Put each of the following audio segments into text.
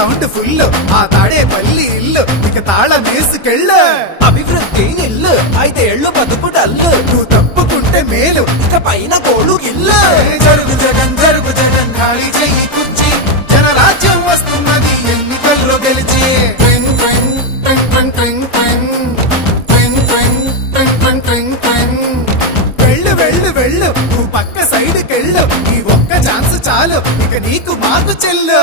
Sound full ఆ తాడే పల్లి ఇల్లు ఇక తాళ వేసుకెళ్ళు అభివృద్ధి ఇల్లు అయితే ఎళ్ళు బతుకు డల్లు నువ్వు తప్పుకుంటే మేలు ఇక పైన కోడు ఇల్లు జరుగు జగన్ జరుగు జగన్ ఖాళీ చెయ్యి కుర్చి జనరాజ్యం వస్తున్నది ఎన్నికల్లో గెలిచి పక్క ఈ ఒక్క ఛాన్స్ చాలు ఇక నీకు మాకు చెల్లు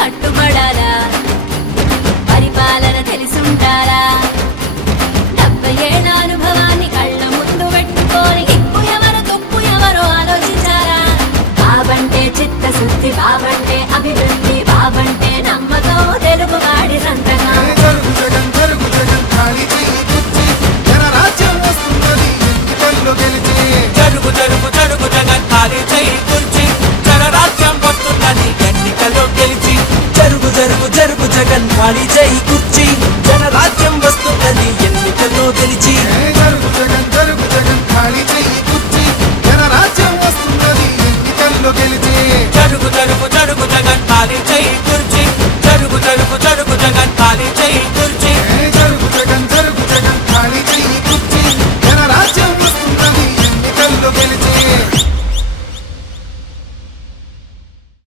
కట్టుబడాలా? 你这一。